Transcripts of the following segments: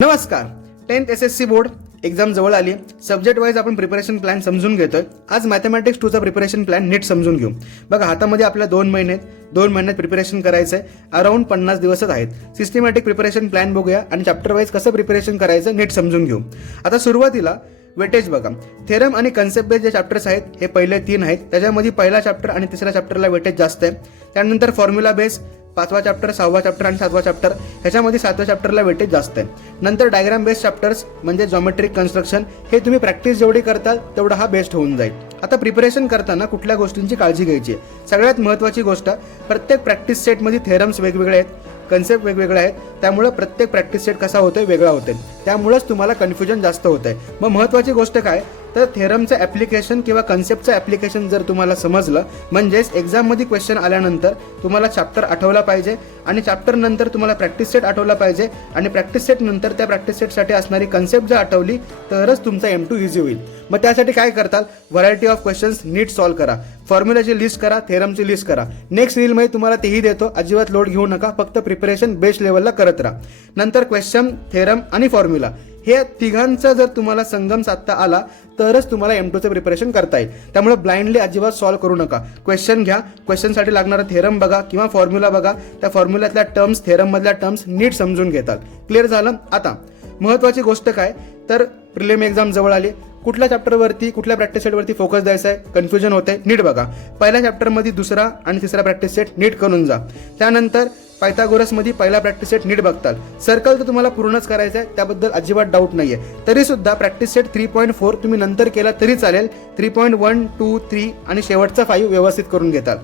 नमस्कार. 10th SSC board exam जवळ आली. सब्जेक्ट वाईज आपण प्रिपरेशन प्लॅन समजून घेतोय. आज मॅथमॅटिक्स 2चा प्रिपरेशन प्लॅन नीट समजून घेऊ. बघा, हातामध्ये आपल्या 2 महिन्यात प्रिपरेशन करायचं आहे. अराउंड 50 दिवसच आहेत. सिस्टमॅटिक प्रिपरेशन प्लॅन बघूया आणि चॅप्टर वाईज कसं प्रिपरेशन करायचं नीट समजून घेऊ. आता सुरुवातीला वेटेज बघा. थेरम आणि कन्सेप्ट बेस्ड जे चॅप्टर्स आहेत हे पहिले 3 आहेत. त्याच्यामध्ये पहिला चॅप्टर आणि तिसऱ्या चॅप्टरला वेटेज जास्त आहे. त्यानंतर फॉर्म्युला बेस 5वा चॅप्टर, 6वा चॅप्टर आणि 7वा चॅप्टर, ह्याच्यामध्ये 7व्या चॅप्टरला वेटेज जास्त आहे. नंतर डायग्राम बेस्ड चॅप्टर्स म्हणजे जॉमेट्रिक कन्स्ट्रक्शन, हे तुम्ही प्रॅक्टिस जेवढी करताल तेवढा हा बेस्ट होऊन जाईल. आता प्रिपरेशन करताना कुठल्या गोष्टींची काळजी घ्यायची आहे. सगळ्यात महत्त्वाची गोष्ट, प्रत्येक प्रॅक्टिस सेटमध्ये थेरम्स वेगवेगळे आहेत, कन्सेप्ट वेगवेगळे आहेत. त्यामुळे प्रत्येक प्रॅक्टिस सेट कसा होतोय वेगळा होतोय. त्यामुळेच तुम्हाला कन्फ्युजन जास्त होतंय. मग महत्त्वाची गोष्ट काय, तर थेरमचं ॲप्लिकेशन किंवा कन्सेप्टचं ॲप्लिकेशन जर तुम्हाला समजलं, म्हणजेच एक्झाममध्ये क्वेश्चन आल्यानंतर तुम्हाला चॅप्टर आठवला पाहिजे आणि चॅप्टर नंतर तुम्हाला प्रॅक्टिस सेट आठवला पाहिजे आणि प्रॅक्टिस सेट नंतर त्या प्रॅक्टिस सेटसाठी असणारी कन्सेप्ट जर आठवली तरच तुमचा M2 इझी होईल. मग त्यासाठी काय करताल, व्हरायटी ऑफ क्वेश्चन्स नीट सॉल्व्ह करा, फॉर्म्युलाची लिस्ट करा, थेरमची लिस्ट करा. नेक्स्ट रीलमध्ये तुम्हाला तेही देतो. अजिबात लोड घेऊ नका, फक्त प्रिपरेशन बेस्ट लेवलला करत राहा. नंतर क्वेश्चन, थेरम आणि फॉर्म्युला हे तिघांचा जर तुम्हाला संगम साधता आला तरच तुम्हाला M2चं प्रिपरेशन करता येईल. त्यामुळे ब्लाइंडली अजिबात सॉल्व्ह करू नका. क्वेश्चन घ्या, क्वेश्चनसाठी लागणारा थेरम बघा किंवा फॉर्म्युला बघा, त्या फॉर्म्युल्यातल्या टर्म्स, थेरममधल्या टर्म्स नीट समजून घेताल. क्लिअर झालं. आता महत्त्वाची गोष्ट काय, तर प्रिलिम एक्झाम जवळ आली. कुठल्या चॅप्टरवरती, कुठल्या प्रॅक्टिस सेटवरती फोकस द्यायचा आहे, कन्फ्युजन होतंय, नीट बघा. पहिल्या चॅप्टरमध्ये दुसरा आणि तिसरा प्रॅक्टिस सेट नीट करून जा. त्यानंतर पायथागोरसमध्ये पहिला प्रॅक्टिस सेट नीट बघताल. सर्कल तर तुम्हाला पूर्णच करायचं आहे, त्याबद्दल अजिबात डाऊट नाही आहे. तरीसुद्धा प्रॅक्टिस सेट 3.4 तुम्ही नंतर केला तरी चालेल. 3.1, 2, 3 आणि शेवटचा 5 व्यवस्थित करून घेताल.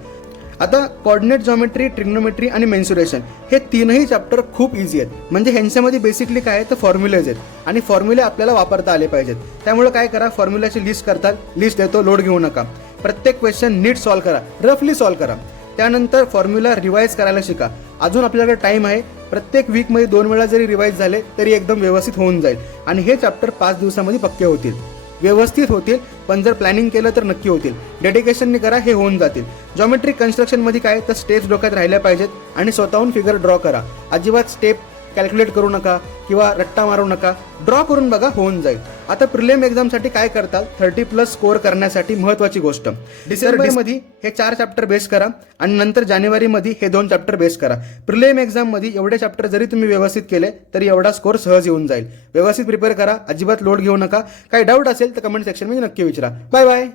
आता कॉर्डिनेट जॉमेट्री, ट्रिग्नोमेट्री आणि मेन्सुरेशन हे तीनही चॅप्टर खूप इझी आहेत. म्हणजे ह्यांच्यामध्ये बेसिकली काय आहे तर फॉर्म्युलेज आहेत आणि फॉर्म्युले आपल्याला वापरता आले पाहिजेत. त्यामुळे काय करा, फॉर्म्युलाची लिस्ट करताल, लिस्ट देतो, लोड घेऊ नका. प्रत्येक क्वेश्चन नीट सॉल्व्ह करा, रफली सॉल्व्ह करा. त्यानंतर फॉर्म्युला रिवाईज करायला शिका. अजून आपल्याकडे टाइम आहे. प्रत्येक वीकमध्ये 2 वेळा जरी रिवाईज झाले तरी एकदम व्यवस्थित होऊन जाईल आणि हे चॅप्टर 5 दिवसामध्ये पक्के होतील, व्यवस्थित होतील. पण जर प्लॅनिंग केलं तर नक्की होतील. डेडिकेशनने करा, हे होऊन जातील. जॉमेट्रिक कन्स्ट्रक्शनमध्ये काय तर स्टेप्स डोक्यात राहिल्या पाहिजेत आणि स्वतःहून फिगर ड्रॉ करा. अजिबात स्टेप कॅल्क्युलेट करू नका किंवा रट्टा मारू नका, ड्रॉ करून बघा, होऊन जाईल. आता प्रिलिम एक्झामसाठी काय करताल, 30+ स्कोअर करण्यासाठी महत्त्वाची गोष्ट, डिसेंबरमध्ये हे 4 चॅप्टर बेस करा आणि नंतर जानेवारीमध्ये हे 2 चॅप्टर बेस करा. प्रिलिम एक्झाममध्ये एवढे चॅप्टर जरी तुम्ही व्यवस्थित केले तरी एवढा स्कोअर सहज येऊन जाईल. व्यवस्थित प्रिपेअर करा, अजिबात लोड घेऊ नका. काही डाऊट असेल तर कमेंट सेक्शनमध्ये नक्की विचारा. Bye bye.